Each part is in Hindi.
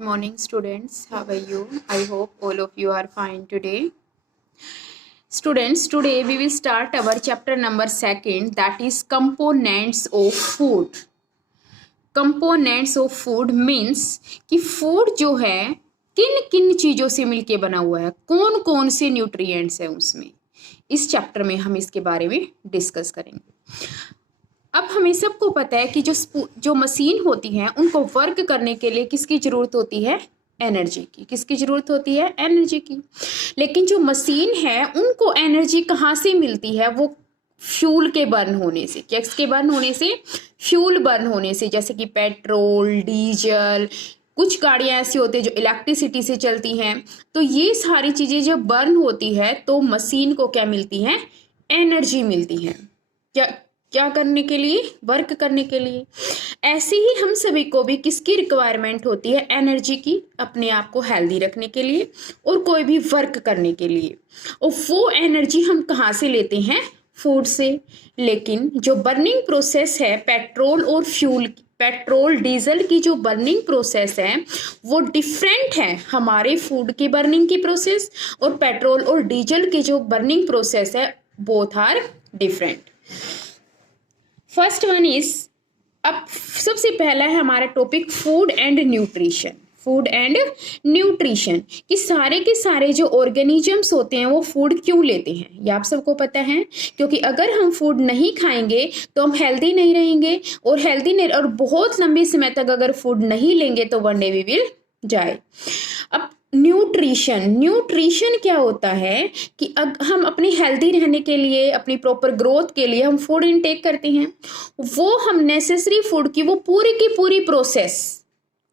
Morning students, how are you? I hope all of you are fine today. Students, today we will start our chapter number 2, that is components of food. Components of food means कि food जो है किन किन चीज़ों से मिलके बना हुआ है, कौन कौन से न्यूट्रिएंट्स हैं उसमें। इस चैप्टर में हम इसके बारे में डिस्कस करेंगे। अब हमें सबको पता है कि जो मशीन होती है उनको वर्क करने के लिए किसकी ज़रूरत होती है? एनर्जी की। किसकी ज़रूरत होती है? एनर्जी की। लेकिन जो मशीन है उनको एनर्जी कहाँ से मिलती है? वो फ्यूल के बर्न होने से। किसके बर्न होने से? फ्यूल बर्न होने से, जैसे कि पेट्रोल, डीजल, कुछ गाड़ियाँ ऐसी होती है जो इलेक्ट्रिसिटी से चलती हैं। तो ये सारी चीज़ें जब बर्न होती है तो मशीन को क्या मिलती है? एनर्जी मिलती है। क्या करने के लिए? वर्क करने के लिए। ऐसे ही हम सभी को भी किसकी रिक्वायरमेंट होती है? एनर्जी की, अपने आप को हेल्दी रखने के लिए और कोई भी वर्क करने के लिए। और वो एनर्जी हम कहाँ से लेते हैं? फूड से। लेकिन जो बर्निंग प्रोसेस है पेट्रोल और फ्यूल, पेट्रोल डीजल की जो बर्निंग प्रोसेस है वो डिफरेंट है हमारे फूड की बर्निंग की प्रोसेस, और पेट्रोल और डीजल की जो बर्निंग प्रोसेस है both are different. First one is, अब सबसे पहला है हमारा topic food and nutrition. Food and nutrition कि सारे के सारे जो ऑर्गेनिजम्स होते हैं वो फूड क्यों लेते हैं, ये आप सबको पता है। क्योंकि अगर हम फूड नहीं खाएंगे तो हम हेल्दी नहीं रहेंगे, और बहुत लंबे समय तक अगर फूड नहीं लेंगे तो one day we will die. अब न्यूट्रिशन क्या होता है कि हम अपनी हेल्दी रहने के लिए, अपनी प्रॉपर ग्रोथ के लिए हम फूड इनटेक करते हैं। वो हम नेसेसरी फूड की वो पूरी की पूरी प्रोसेस,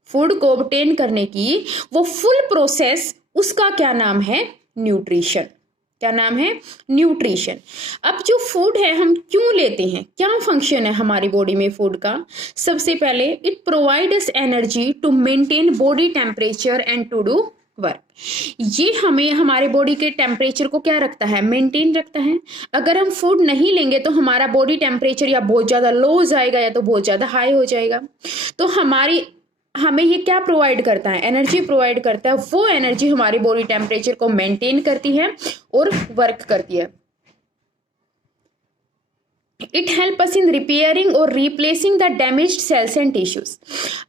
फूड को ऑब्टेन करने की वो फुल प्रोसेस, उसका क्या नाम है? न्यूट्रिशन। क्या नाम है? न्यूट्रिशन। अब जो फूड है हम क्यों लेते हैं, क्या फंक्शन है हमारी बॉडी में फूड का? सबसे पहले it provides energy to maintain body temperature and to do work. ये हमें हमारे बॉडी के टेम्परेचर को क्या रखता है? मेंटेन रखता है। अगर हम फूड नहीं लेंगे तो हमारा बॉडी टेम्परेचर या बहुत ज़्यादा लो हो जाएगा या तो बहुत ज़्यादा हाई हो जाएगा। तो हमें ये क्या प्रोवाइड करता है? एनर्जी प्रोवाइड करता है। वो एनर्जी हमारी बॉडी टेम्परेचर को मेंटेन करती है और वर्क करती है। It help us in repairing और replacing the damaged cells and tissues.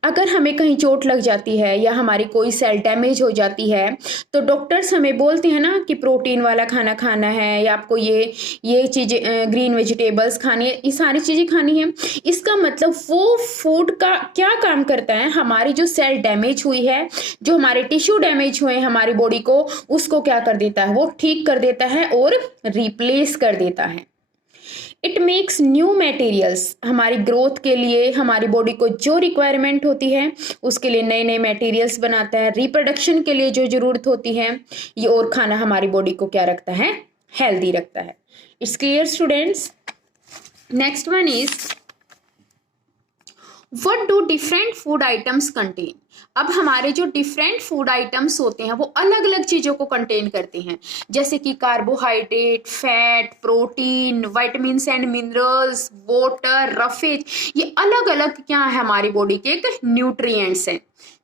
अगर हमें कहीं चोट लग जाती है या हमारी कोई सेल डैमेज हो जाती है तो डॉक्टर्स हमें बोलते हैं ना कि प्रोटीन वाला खाना खाना है, या आपको ये चीज़ें, ग्रीन वेजिटेबल्स खानी है, ये सारी चीज़ें खानी है। इसका मतलब वो फूड का क्या काम करता है? हमारी जो सेल डैमेज हुई है, जो हमारे टिश्यू डैमेज हुए हैं हमारी बॉडी को, उसको क्या कर देता है? वो ठीक कर देता है और रिप्लेस कर देता है। It makes new materials. हमारी ग्रोथ के लिए, हमारी बॉडी को जो रिक्वायरमेंट होती है उसके लिए नए नए मटेरियल्स बनाता है। रिप्रोडक्शन के लिए जो जरूरत होती है ये, और खाना हमारी बॉडी को क्या रखता है? हेल्दी रखता है। It's clear students. Next one is, what do different food items contain. अब हमारे जो डिफरेंट फूड आइटम्स होते हैं वो अलग अलग चीज़ों को कंटेन करते हैं, जैसे कि carbohydrate, fat, protein, vitamins and minerals, water, roughage. ये अलग अलग क्या है? हमारी बॉडी के एक न्यूट्रिएंट्स हैं।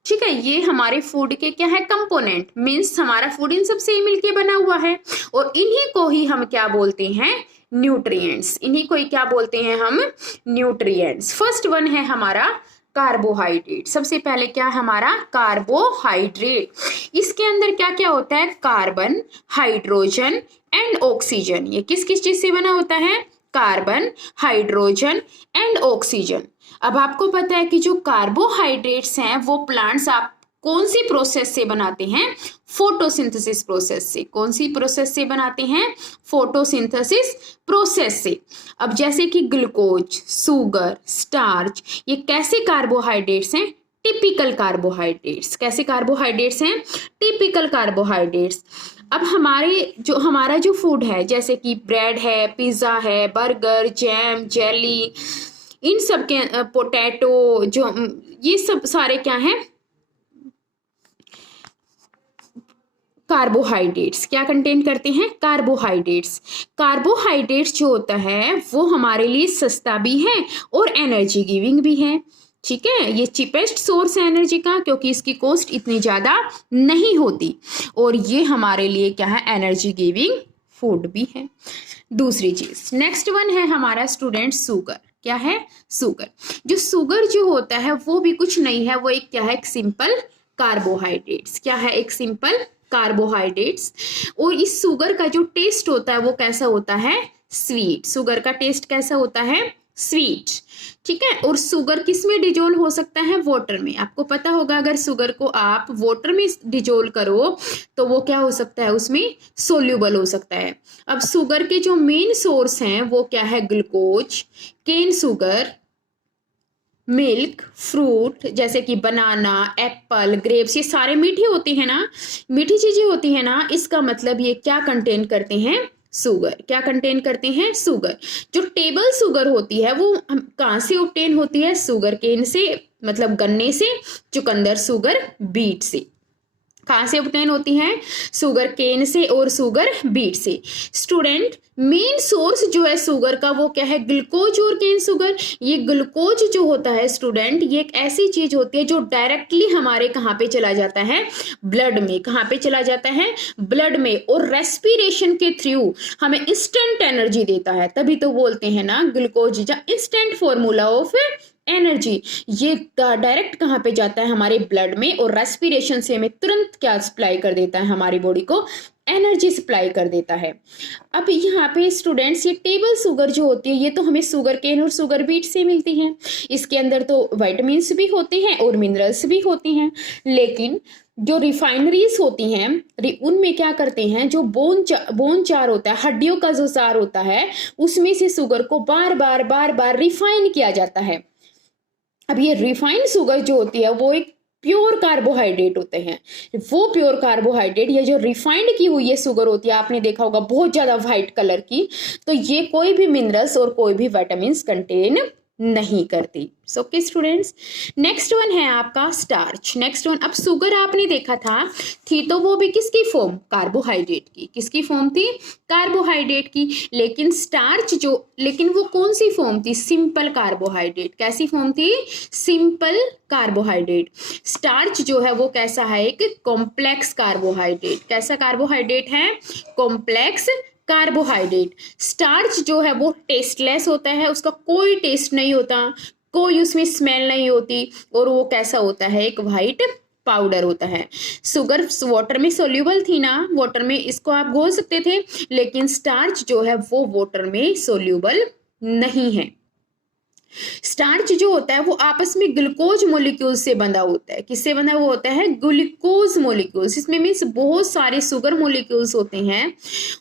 ठीक है, ये हमारे फूड के क्या है? कंपोनेंट। मीन्स हमारा फूड इन सबसे ही मिलके बना हुआ है, और इन्हीं को ही हम क्या बोलते हैं? न्यूट्रिएंट्स। इन्हीं को ही क्या बोलते हैं हम? न्यूट्रिएंट्स। फर्स्ट वन है हमारा कार्बोहाइड्रेट। सबसे पहले क्या हमारा? कार्बोहाइड्रेट। इसके अंदर क्या क्या होता है? Carbon, hydrogen and oxygen. ये किस किस चीज से बना होता है? Carbon, hydrogen and oxygen. अब आपको पता है कि जो कार्बोहाइड्रेट्स हैं वो प्लांट्स आप कौन सी प्रोसेस से बनाते हैं? फोटोसिंथेसिस प्रोसेस से। कौन सी प्रोसेस से बनाते हैं? फोटोसिंथेसिस प्रोसेस से। अब जैसे कि ग्लूकोज, शुगर, स्टार्च, ये कैसे कार्बोहाइड्रेट्स हैं? Typical carbohydrates. कैसे कार्बोहाइड्रेट्स हैं? Typical carbohydrates. अब हमारा जो फूड है, जैसे कि ब्रेड है, पिज्जा है, बर्गर, जैम, जेली, इन सब के पोटैटो, जो ये सब सारे क्या हैं? कार्बोहाइड्रेट्स। क्या कंटेन करते हैं? कार्बोहाइड्रेट्स। कार्बोहाइड्रेट्स जो होता है वो हमारे लिए सस्ता भी है और एनर्जी गिविंग भी है। ठीक है, ये चीपेस्ट सोर्स है एनर्जी का, क्योंकि इसकी कॉस्ट इतनी ज़्यादा नहीं होती, और ये हमारे लिए क्या है, एनर्जी गिविंग फूड भी है। दूसरी चीज, नेक्स्ट वन है हमारा स्टूडेंट शुगर। क्या है, शुगर। जो शुगर जो होता है वो भी कुछ नहीं है, वो एक क्या है, एक सिंपल कार्बोहाइड्रेट्स। क्या है, एक सिंपल कार्बोहाइड्रेट्स। और इस शुगर का जो टेस्ट होता है वो कैसा होता है, स्वीट। शुगर का टेस्ट कैसा होता है, स्वीट। ठीक है, और शुगर किस में डिजोल्व हो सकता है, वाटर में। आपको पता होगा अगर शुगर को आप वाटर में डिजोल्व करो तो वो क्या हो सकता है, उसमें सोल्यूबल हो सकता है। अब शुगर के जो मेन सोर्स हैं वो क्या है, glucose, cane sugar, milk, fruit जैसे कि बनाना, एप्पल, ग्रेप्स, ये सारे मीठे होते हैं ना, मीठी चीजें होती है ना। इसका मतलब ये क्या कंटेन करते हैं, शुगर। क्या कंटेन करते हैं, शुगर। जो टेबल शुगर होती है वो कहाँ से ऑब्टेन होती है, शुगर केन से, मतलब गन्ने से। चुकंदर शुगर बीट से। कहाँ से ऑब्टेन होती हैं, शुगर केन से और शुगर बीट से। स्टूडेंट, मेन सोर्स जो है शुगर का वो क्या है, ग्लूकोज और केन शुगर। ये ग्लूकोज जो होता है स्टूडेंट, ये एक ऐसी चीज होती है जो डायरेक्टली हमारे कहाँ पे चला जाता है, ब्लड में। कहाँ पे चला जाता है, ब्लड में, और रेस्पिरेशन के थ्रू हमें इंस्टेंट एनर्जी देता है। तभी तो बोलते हैं ना, glucose is instant formula of energy. ये डायरेक्ट कहाँ पे जाता है, हमारे ब्लड में, और रेस्पिरेशन से हमें तुरंत क्या सप्लाई कर देता है, हमारी बॉडी को एनर्जी सप्लाई कर देता है। अब यहाँ पे स्टूडेंट्स, ये टेबल शुगर जो होती है ये तो हमें शुगर केन और शुगर बीट से मिलती है। इसके अंदर तो विटामिन्स भी होते हैं और मिनरल्स भी होते हैं। लेकिन जो रिफाइनरीज होती हैं उनमें क्या करते हैं, जो बोन चार होता है, हड्डियों का जो चार होता है, उसमें से शुगर को बार बार रिफाइन किया जाता है। अब ये रिफाइंड शुगर जो होती है वो एक प्योर कार्बोहाइड्रेट होते हैं। वो प्योर कार्बोहाइड्रेट, ये जो रिफाइंड की हुई ये शुगर होती है, आपने देखा होगा बहुत ज्यादा व्हाइट कलर की, तो ये कोई भी मिनरल्स और कोई भी विटामिन्स कंटेन नहीं करती। So okay students, next one है आपका स्टार्च। नेक्स्ट वन, अब शुगर आपने देखा थी तो वो भी किसकी फॉर्म, कार्बोहाइड्रेट की। किसकी फॉर्म थी, कार्बोहाइड्रेट की। लेकिन स्टार्च जो, लेकिन वो कौन सी फॉर्म थी, सिंपल कार्बोहाइड्रेट। कैसी फॉर्म थी, सिंपल कार्बोहाइड्रेट। स्टार्च जो है वो कैसा है, एक कॉम्प्लेक्स कार्बोहाइड्रेट। कैसा कार्बोहाइड्रेट है, कॉम्प्लेक्स कार्बोहाइड्रेट। स्टार्च जो है वो टेस्टलेस होता है, उसका कोई टेस्ट नहीं होता, कोई उसमें स्मेल नहीं होती, और वो कैसा होता है, एक वाइट पाउडर होता है। शुगर वाटर में सोल्यूबल थी ना, वाटर में इसको आप घोल सकते थे, लेकिन स्टार्च जो है वो वाटर में सोल्यूबल नहीं है। स्टार्च जो होता है वो आपस में ग्लूकोज मोलिक्यूल से बंधा होता है। किससे बंधा हुआ होता है, ग्लूकोज मोलिक्यूल्स। इसमें मीन्स बहुत सारे शुगर मोलिक्यूल्स होते हैं,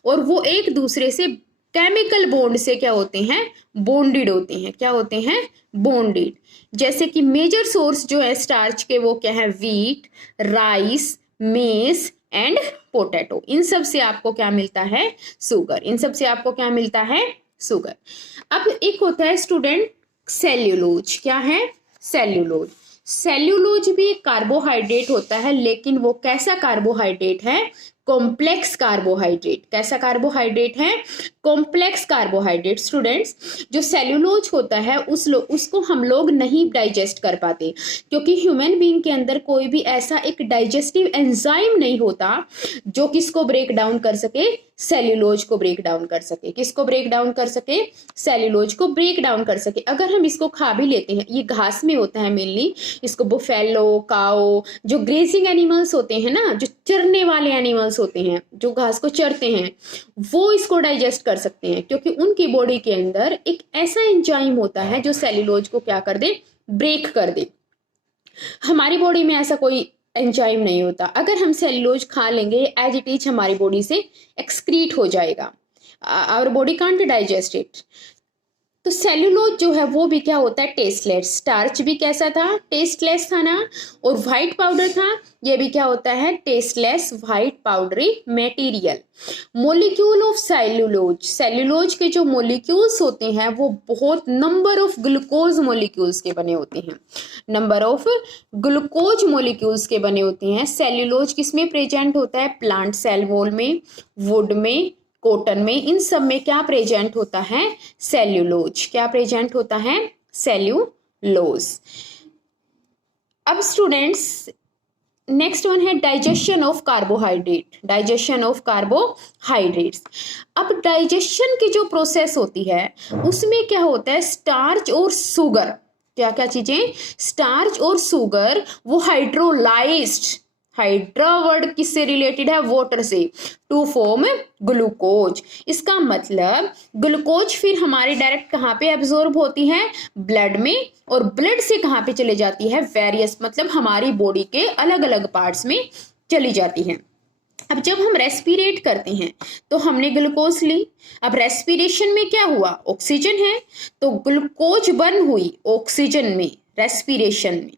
और वो एक दूसरे से केमिकल बॉन्ड से क्या होते हैं, बॉन्डेड होते हैं। क्या होते हैं, बॉन्डेड। जैसे कि मेजर सोर्स जो है स्टार्च के वो क्या है, wheat, rice, maize and potato. इन सब से आपको क्या मिलता है, शुगर। इन सब से आपको क्या मिलता है, शुगर। अब एक होता है स्टूडेंट सेल्यूलोज। क्या है, सेल्यूलोज। सेल्यूलोज भी एक कार्बोहाइड्रेट होता है, लेकिन वो कैसा कार्बोहाइड्रेट है, कॉम्प्लेक्स कार्बोहाइड्रेट। कैसा कार्बोहाइड्रेट है, कॉम्प्लेक्स कार्बोहाइड्रेट। स्टूडेंट्स, जो सेल्यूलोज होता है उसको हम लोग नहीं डाइजेस्ट कर पाते, क्योंकि ह्यूमन बीइंग के अंदर कोई भी ऐसा एक डाइजेस्टिव एंजाइम नहीं होता जो किसको ब्रेक डाउन कर सके, सेल्यूलोज को ब्रेक डाउन कर सके। किसको ब्रेक डाउन कर सके, सेल्यूलोज को ब्रेक डाउन कर सके। अगर हम इसको खा भी लेते हैं, ये घास में होता है मेनली, इसको बुफेलो, काओ, जो ग्रेजिंग एनिमल्स होते हैं ना, जो चरने वाले एनिमल्स होते हैं, जो घास को चरते हैं, वो इसको डाइजेस्ट कर सकते हैं, क्योंकि उनकी बॉडी के अंदर एक ऐसा एंजाइम होता है जो सेल्यूलोज को क्या कर दे, ब्रेक कर दे। हमारी बॉडी में ऐसा कोई एंजाइम नहीं होता। अगर हम सेल्यूलोज खा लेंगे, एज इट इज हमारी बॉडी से एक्सक्रीट हो जाएगा, our body can't digest it. तो सेल्यूलोज जो है वो भी क्या होता है, टेस्टलेस। स्टार्च भी कैसा था, टेस्टलेस था ना, और व्हाइट पाउडर था, ये भी क्या होता है, tasteless white powdery material. Molecule of cellulose, cellulose के जो मोलिक्यूल्स होते हैं वो बहुत नंबर ऑफ ग्लूकोज मोलिक्यूल्स के बने होते हैं। नंबर ऑफ ग्लूकोज मोलिक्यूल्स के बने होते हैं। सेल्यूलोज किसमें प्रेजेंट होता है, प्लांट सेल वॉल में, वुड में, कॉटन में, इन सब में क्या प्रेजेंट होता है, सेल्यूलोज। क्या प्रेजेंट होता है, सेल्यूलोज। अब स्टूडेंट्स नेक्स्ट वन है digestion of carbohydrate, digestion of carbohydrates. अब डाइजेशन की जो प्रोसेस होती है उसमें क्या होता है, स्टार्च और शुगर, क्या क्या चीजें, स्टार्च और शुगर, वो हाइड्रोलाइज्ड, हाइड्रा वर्ड किससे रिलेटेड है, वाटर से, टू फॉर्म ग्लूकोज। इसका मतलब ग्लूकोज फिर हमारे डायरेक्ट कहाँ पे एब्जॉर्ब होती है, ब्लड में, और ब्लड से कहाँ पे चले जाती है, वेरियस मतलब हमारी बॉडी के अलग अलग पार्ट्स में चली जाती है। अब जब हम रेस्पिरेट करते हैं तो हमने ग्लूकोज ली, अब रेस्पिरेशन में क्या हुआ, ऑक्सीजन है, तो ग्लूकोज बर्न हुई ऑक्सीजन में रेस्पिरेशन में,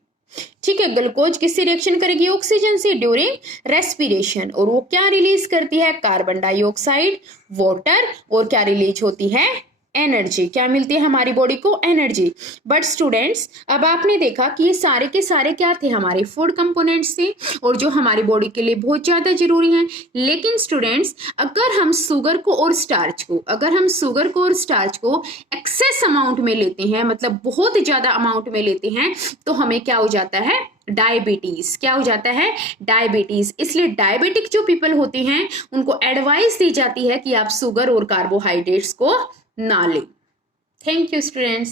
ठीक है। ग्लूकोज किससे रिएक्शन करेगी, ऑक्सीजन से ड्यूरिंग रेस्पिरेशन, और वो क्या रिलीज करती है, कार्बन डाइऑक्साइड, वाटर, और क्या रिलीज होती है, एनर्जी, क्या मिलती है हमारी बॉडी को, एनर्जी। बट स्टूडेंट्स अब आपने देखा कि ये सारे के सारे क्या थे, हमारे फूड कंपोनेंट्स थे, और जो हमारी बॉडी के लिए बहुत ज्यादा जरूरी हैं। लेकिन स्टूडेंट्स अगर हम शुगर को और स्टार्च को, अगर हम शुगर को और स्टार्च को एक्सेस अमाउंट में लेते हैं, मतलब बहुत ज्यादा अमाउंट में लेते हैं, तो हमें क्या हो जाता है, डायबिटीज, क्या हो जाता है, डायबिटीज। इसलिए डायबिटिक जो पीपल होते हैं उनको एडवाइस दी जाती है कि आप शुगर और कार्बोहाइड्रेट्स को ना लें। Thank you students.